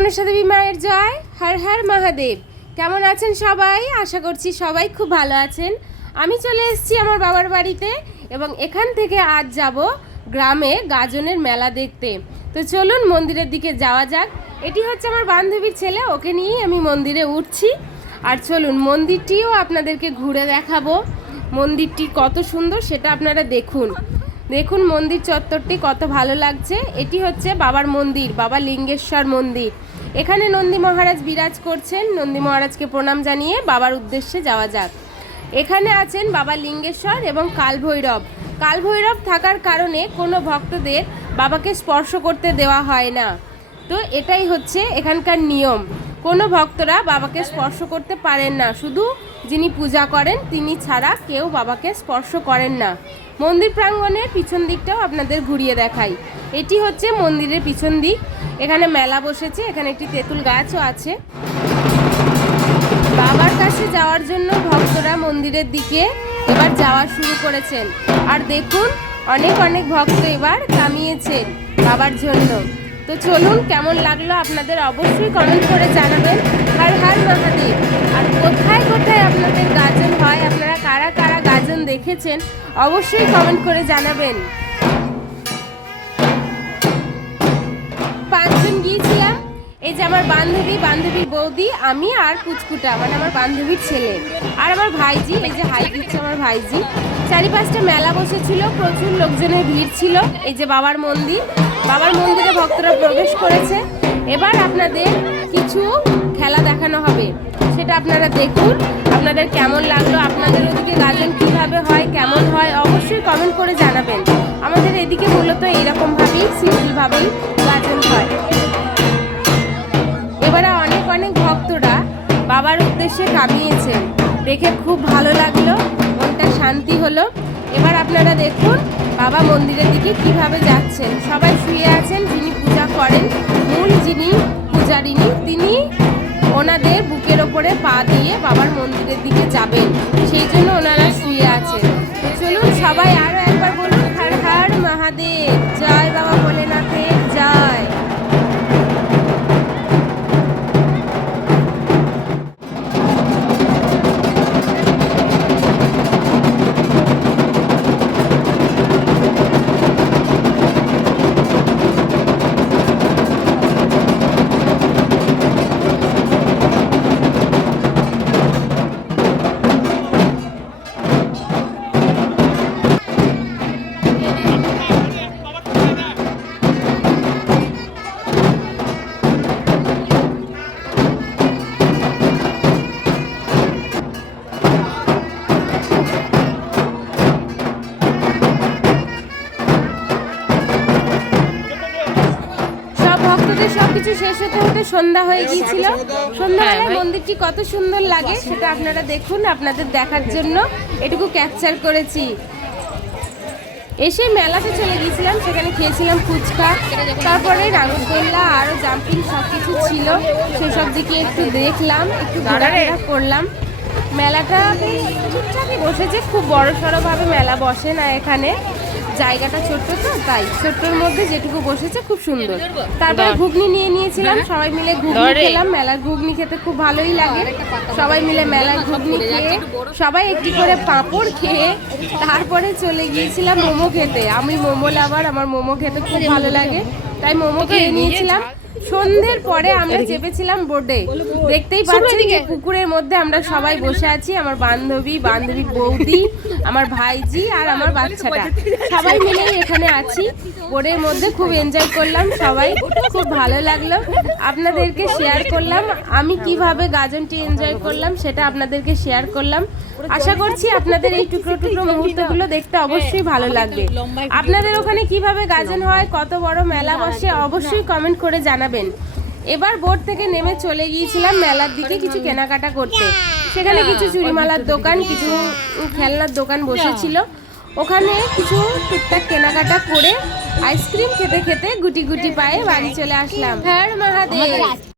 মনসা দেবী মায়ের জয়। হর হর মহাদেব। কেমন আছেন সবাই? আশা করছি সবাই খুব ভালো আছেন। আমি চলে এসেছি আমার বাবার বাড়িতে এবং এখান থেকে আজ যাব গ্রামে গাজনের মেলা দেখতে। তো চলুন মন্দিরের দিকে যাওয়া যাক। এটি হচ্ছে আমার বান্ধবীর ছেলে, ওকে নিয়েই আমি মন্দিরে উঠছি। আর চলুন মন্দিরটিও আপনাদেরকে ঘুরে দেখাবো। মন্দিরটি কত সুন্দর সেটা আপনারা দেখুন। দেখুন মন্দির চত্বরটি কত ভালো লাগছে। এটি হচ্ছে বাবার মন্দির, বাবা লিঙ্গেশ্বর মন্দির। এখানে নন্দী মহারাজ বিরাজ করছেন। নন্দী মহারাজকে প্রণাম জানিয়ে বাবার উদ্দেশ্যে যাওয়া যাক। এখানে আছেন বাবা লিঙ্গেশ্বর এবং কালভৈরব। কালভৈরব থাকার কারণে কোনো ভক্তদের বাবাকে স্পর্শ করতে দেওয়া হয় না। তো এটাই হচ্ছে এখানকার নিয়ম। কোনো ভক্তরা বাবাকে স্পর্শ করতে পারেন না, শুধু যিনি পূজা করেন তিনি ছাড়া কেউ বাবাকে স্পর্শ করেন না। মন্দির প্রাঙ্গণের পিছন দিকটাও আপনাদের ঘুরিয়ে দেখাই। এটি হচ্ছে মন্দিরের পিছন দিক। এখানে মেলা বসেছে, এখানে একটি তেঁতুল গাছও আছে। বাবার কাছে যাওয়ার জন্য ভক্তরা মন্দিরের দিকে এবার যাওয়া শুরু করেছেন। আর দেখুন অনেক অনেক ভক্ত এবার কামিয়েছেন বাবার জন্য। তো চলুন, কেমন লাগলো আপনাদের অবশ্যই কমেন্ট করে জানাবেন। হর হর মহাদেব। আর কোথায় কোথায় আপনাদের গাজন হয়, আপনারা কারা কারা গাজন দেখেছেন অবশ্যই কমেন্ট করে জানাবেন। 5 জন গিয়েছিলাম। এই যে আমার বান্ধবীর বৌদি, আমি আর কুচকুটা মানে আমার বান্ধবীর ছেলে, আর আমার ভাইজি, এই যে হাই দিচ্ছে আমার ভাইজি। 4-5টা মেলা বসেছিল, প্রচুর লোকজনের ভিড় ছিল। এই যে বাবার মন্দিরে ভক্তরা প্রবেশ করেছে। এবার আপনাদের কিছু খেলা দেখানো হবে, সেটা আপনারা দেখুন। আপনাদের কেমন লাগলো, আপনাদের ওদিকে গাজন কীভাবে হয়, কেমন হয় অবশ্যই কমেন্ট করে জানাবেন। আমাদের এদিকে মূলত এইরকমভাবেই সিম্পলভাবেই গাজন হয়। এবারে অনেক অনেক ভক্তরা বাবার উদ্দেশ্যে কামিয়েছেন, দেখে খুব ভালো লাগলো, মনটা শান্তি হলো। এবার আপনারা দেখুন বাবা মন্দিরের দিকে কিভাবে যাচ্ছেন। সবাই শুয়ে আছেন। যিনি পূজা করেন, মূল যিনি পূজারিনী, তিনি ওনাদের বুকের ওপরে পা দিয়ে বাবার মন্দিরের দিকে যাবেন, সেই জন্য ওনারা শুয়ে আছেন। তো চলুন সবাই আরও একবার বলুন হর হর মহাদেব, জয় বাবা ভোলেনাথের জয়। সবকিছু শেষ হতে হতে সন্ধ্যা হয়ে গিয়েছিল। সন্ধ্যাবেলায় মন্দিরটি কত সুন্দর লাগে সেটা আপনারা দেখুন। আপনাদের দেখার জন্য এটুকু ক্যাপচার করেছি। এসে মেলাতে চলে গিয়েছিলাম, সেখানে খেয়েছিলাম ফুচকা, তারপরে রাঙ্গোল্লা আরও জাম্পিং সব কিছু ছিল, সেসব দিকে একটু দেখলাম, একটু ঘোরাফেরা করলাম। মেলাটা ঠিকঠাকই বসেছে, খুব বড় সড়োভাবে মেলা বসে না এখানে, জায়গাটা ছোট্ট তো, তাই ছোট্টর মধ্যে যেটুকু বসেছে খুব সুন্দর। তারপরে ঘুগনি নিয়ে নিয়েছিলাম, সবাই মিলে ঘুগনি খেলাম। মেলার ঘুগনি খেতে খুব ভালোই লাগে। সবাই মিলে মেলার ঘুগনি খেয়ে, সবাই একটি করে পাঁপড় খেয়ে তারপরে চলে গিয়েছিলাম মোমো খেতে। আমি মোমো লাভার, আমার মোমো খেতে খুব ভালো লাগে, তাই মোমো খেয়ে নিয়েছিলাম। সন্ধ্যের পরে আমরা চেপেছিলাম বোটে। দেখতেই পাচ্ছেন যে পুকুরের মধ্যে আমরা সবাই বসে আছি, আমার বান্ধবীর বৌদি, আমার ভাইজি আর আমার বাচ্চাটা, সবাই মিলে এখানে আছি। বোটের মধ্যে খুব এনজয় করলাম, সবাই খুব ভালো লাগলো। আপনাদেরকে শেয়ার করলাম আমি কিভাবে গাজনটি এনজয় করলাম, সেটা আপনাদেরকে শেয়ার করলাম। আশা করছি আপনাদের এই টুকরো টুকরো মুহূর্তগুলো দেখতে অবশ্যই ভালো লাগবে। আপনাদের ওখানে কিভাবে গাজন হয়, কত বড় মেলা বসে অবশ্যই কমেন্ট করে জানাবেন। এবার বোট থেকে নেমে চলে গিয়েছিলাম মেলার দিকে কিছু কেনাকাটা করতে। সেখানে কিছু চুড়িমালার দোকান, কিছু খেলনার দোকান বসেছিল। ওখানে কিছু টুকটাক কেনাকাটা করে আইসক্রিম খেতে খেতে গুটি গুটি পায়ে বাড়ি চলে আসলাম। হর মহাদেব।